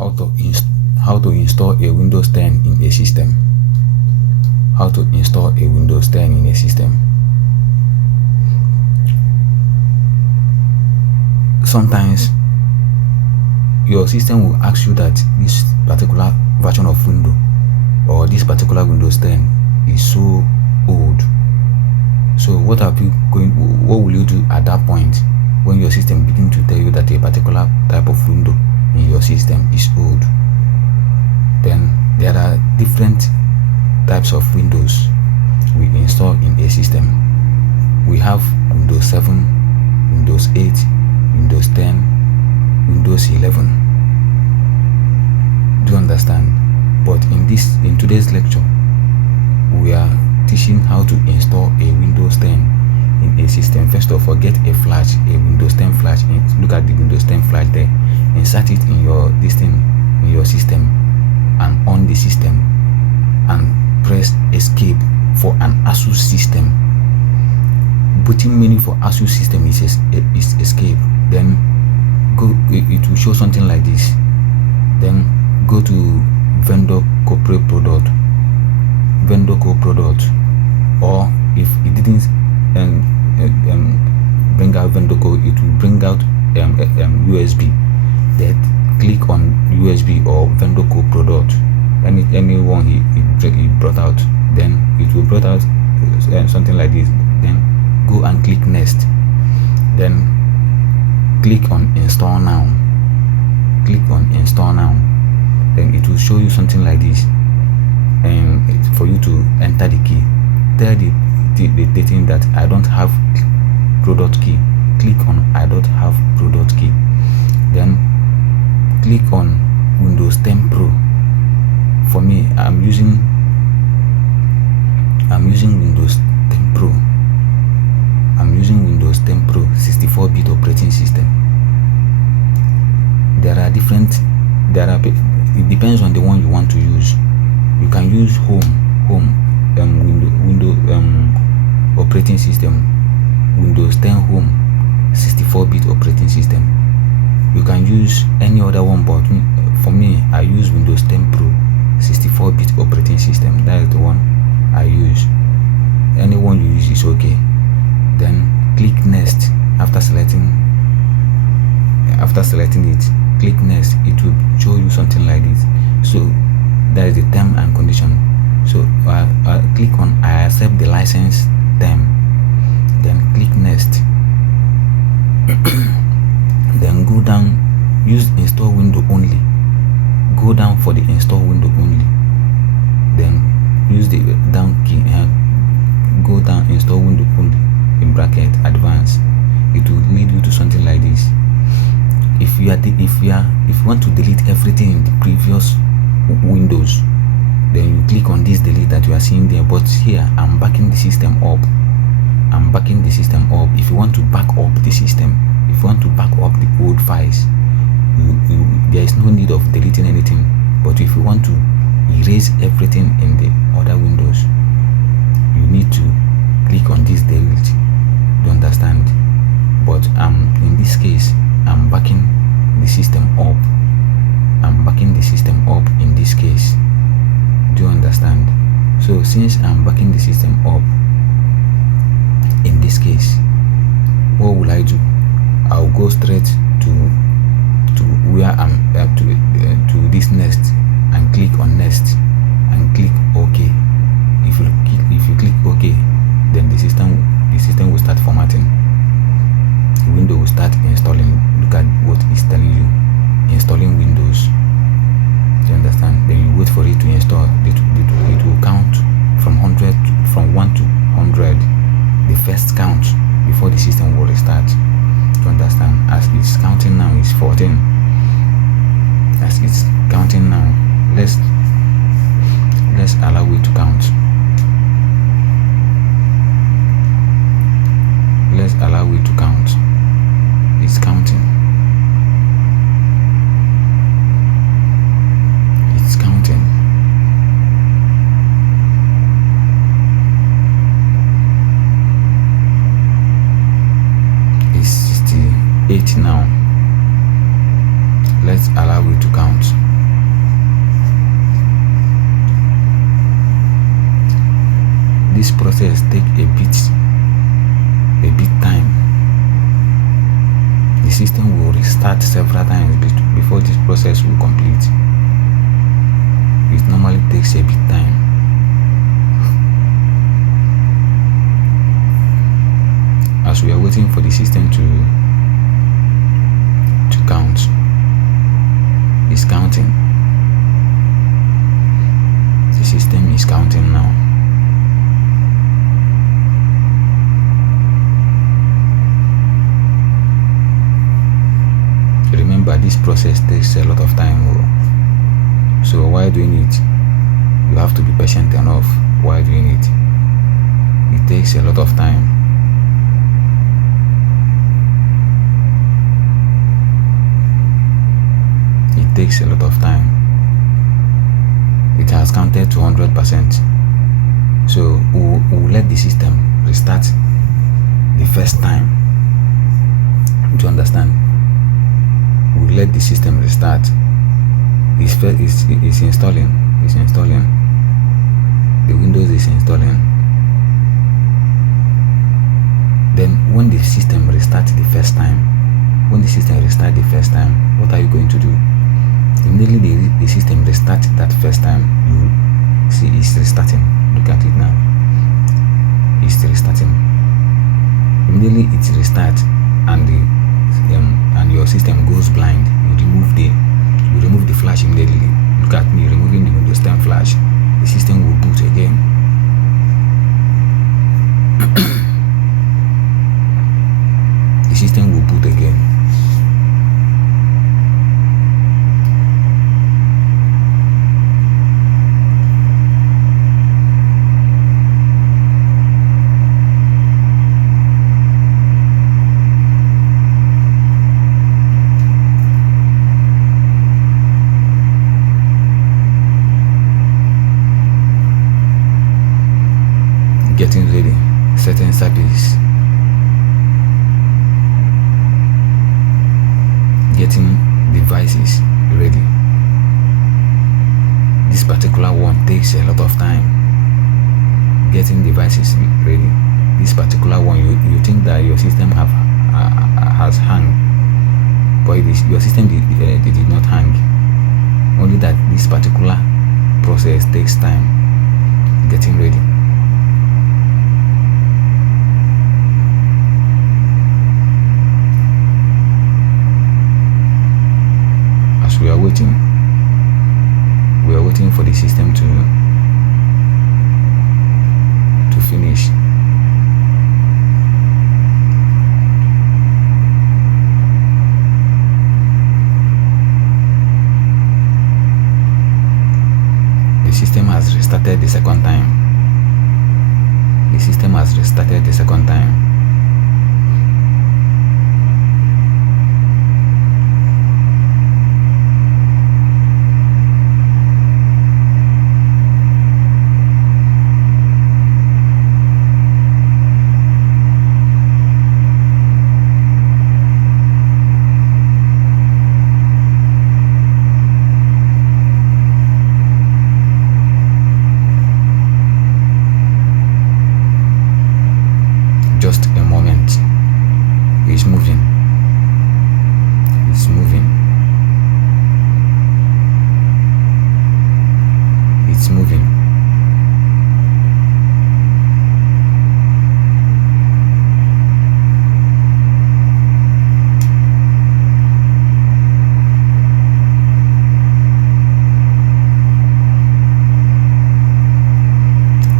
how to install a Windows 10 in a system. How to install a Windows 10 in a system. Sometimes your system will ask you that this particular version of Windows or this particular Windows 10 is so old. So what will you do at that point when your system begins to tell you that a particular type of window in your system is old? Then there are different types of windows we install in a system. We have Windows 7, Windows 8, Windows 10, Windows 11. Do you understand? But in today's lecture, we are teaching how to install a Windows 10 in a system. First of all, get a flash, a Windows 10 flash. Look at the Windows 10 flash there. Insert it in your system and on the system, and press escape for an ASUS system. Booting menu for ASUS system is escape. Then it will show something like this. Then go to vendor corporate product, or if it didn't bring out vendor code, it will bring out USB. Then click on USB or vendor code product, anyone he brought out. Then it will brought out something like this. Then go and click next. Then click on install now. Then it will show you something like this, and for you to enter the key. Tell the thing that I don't have product key. Click on I don't have product key. Then click on Windows 10 Pro. For me, I'm using Windows 10 Pro. I'm using Windows 10 Pro 64-bit operating system. It depends on the one you want to use. You can use Windows operating system, Windows 10 Home 64-bit operating system. You can use any other one, but for me, I use Windows 10 Pro 64-bit operating system. That is the one I use. Any one you use is okay. Then click next. After selecting it, click next. It will show you something like this. So that is the term and condition. So I click on I accept the license term. Then click next. Then go down, use install window only. Go down for the install window only. Then use the down key and go down install window only in bracket advanced. It will lead you to something like this. If you want to delete everything in the previous windows, then you click on this delete that you are seeing there. But here I'm backing the system up. If you want to back up the system, if you want to back up the old files, there is no need of deleting anything. But if you want to erase everything in the other windows, you need to click on this delete. Do you understand? But in this case, I'm backing the system up. In this case. Do you understand? So since I'm backing the system up in this case, what will I do? I'll go straight to where I'm to this next, and click on next and click OK. If you click OK, then the system will start formatting. The window will start installing. Look at what it's telling you. Installing Windows. Do you understand? Then you wait for it to install. It will count from 1 to 100. The first count before the system will restart. Do you understand? As it's counting now, it's 14. As it's counting now, let's allow it to count. Let's allow it to count. It's counting. It's counting. It's 68 now. Let's allow it to count. this process take a bit time. The system will restart several times before this process will complete. It normally takes a bit time. As we are waiting for the system to count, it's counting. The system is counting now. Remember, this process takes a lot of time. So while doing it, you have to be patient enough while doing it. It takes a lot of time. It takes a lot of time. It has counted to 100%. So we'll let the system restart the first time. Do you understand? We'll let the system restart. It's installing. It's installing. The Windows is installing. Then when the system restarts the first time, what are you going to do? Immediately the system restarts that first time, you see it's restarting. Look at it now. It's restarting. Immediately it restarts and your system goes blind. You remove the flash immediately. Look at me removing the Windows 10 flash. The system will boot again. The system will boot again. Getting ready, setting service, getting devices ready. This particular one takes a lot of time. Getting devices ready. This particular one, you think that your system has hung, but your system did not hang. Only that this particular process takes time. Getting ready. We are waiting for the system to finish. The system has restarted the second time. Just a moment. It's moving. It's moving. It's moving.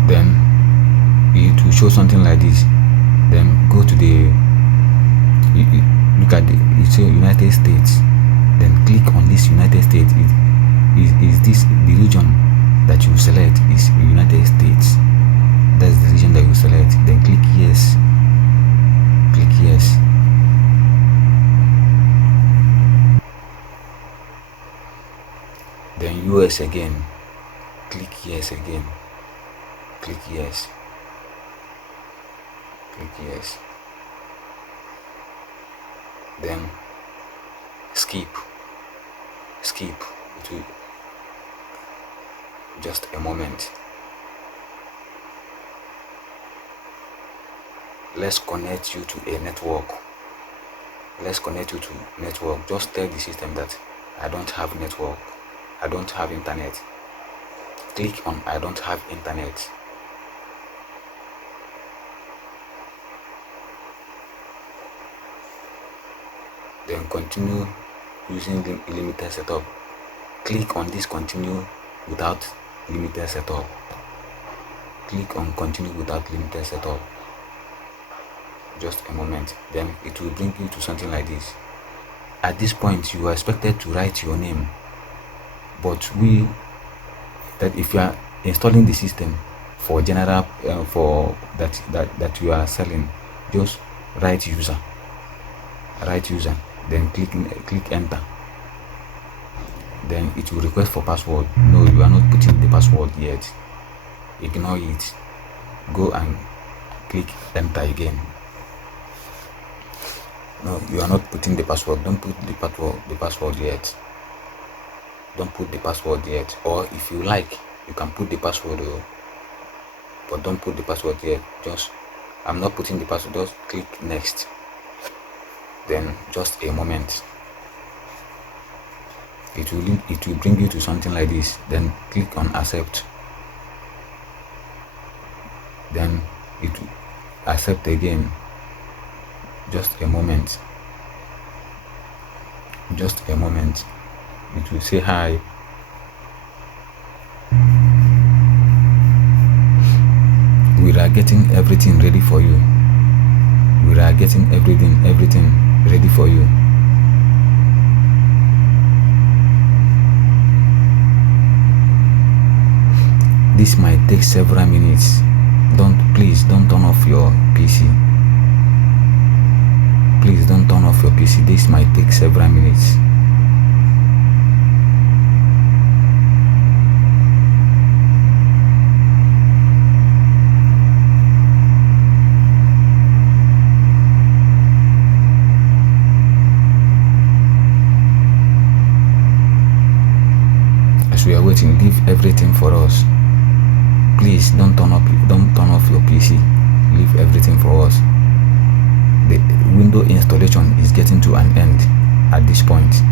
Then it will show something like this. Then go to look at it says United States. Then click on this United States. Is this the region that you select? Is United States. That's the region that you select. Then click yes. Click yes. Then US again. Click yes again. Click yes. Click yes. Then skip. It will just a moment. let's connect you to a network. Let's connect you to network. Just tell the system that I don't have network, I don't have internet. Click on I don't have internet. Then continue using the limited setup. Click on this continue without limited setup. Click on continue without limited setup. Just a moment, then it will bring you to something like this. At this point you are expected to write your name, but that if you are installing the system for general for that you are selling, just write user, then click enter. Then it will request for password. No, you are not putting the password yet. Ignore it. Go and click enter again. No, you are not putting the password. Don't put the password yet. Don't put the password yet. Or if you like, you can put the password, but don't put the password yet. Just I'm not putting the password. Just click next. Then just a moment. It will bring you to something like this. Then click on accept. Then it will accept again. Just a moment. Just a moment. It will say hi. We are getting everything ready for you. We are getting everything ready for you. This might take several minutes. Please don't turn off your PC. Please don't turn off your PC. This might take several minutes. As we are waiting, leave everything for us. Please don't turn off your PC. Leave everything for us. The window installation is getting to an end at this point.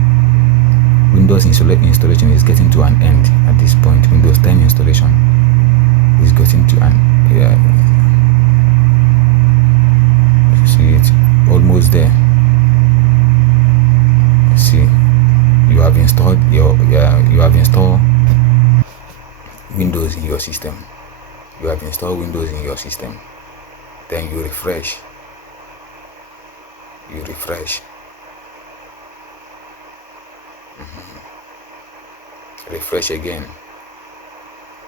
Windows installation is getting to an end at this point. Windows 10 installation is getting to an see it almost there. See, you have installed Windows in your system. You have installed Windows in your system. Then you refresh. Refresh again.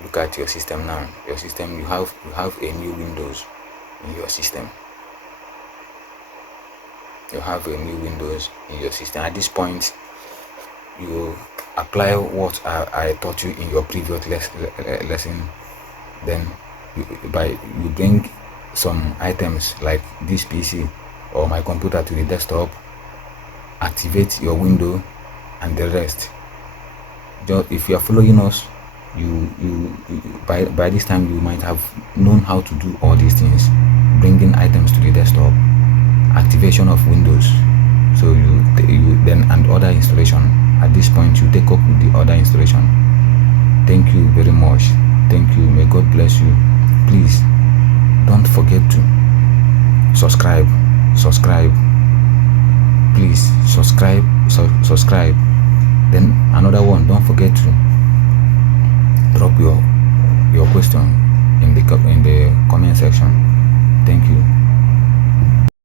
Look at your system now. Your system, you have a new Windows in your system. You have a new Windows in your system. At this point, you apply what I taught you in your previous lesson. Then you bring some items like this PC or my computer to the desktop, activate your window, and the rest. Just if you are following us, by this time you might have known how to do all these things: bringing items to the desktop, activation of Windows. So you then and other installation. At this point, you take up with the other installation. Thank you very much. Thank you. May God bless you. Please don't forget to subscribe. Please subscribe. Then another one, don't forget to drop your question in the comment section. Thank you.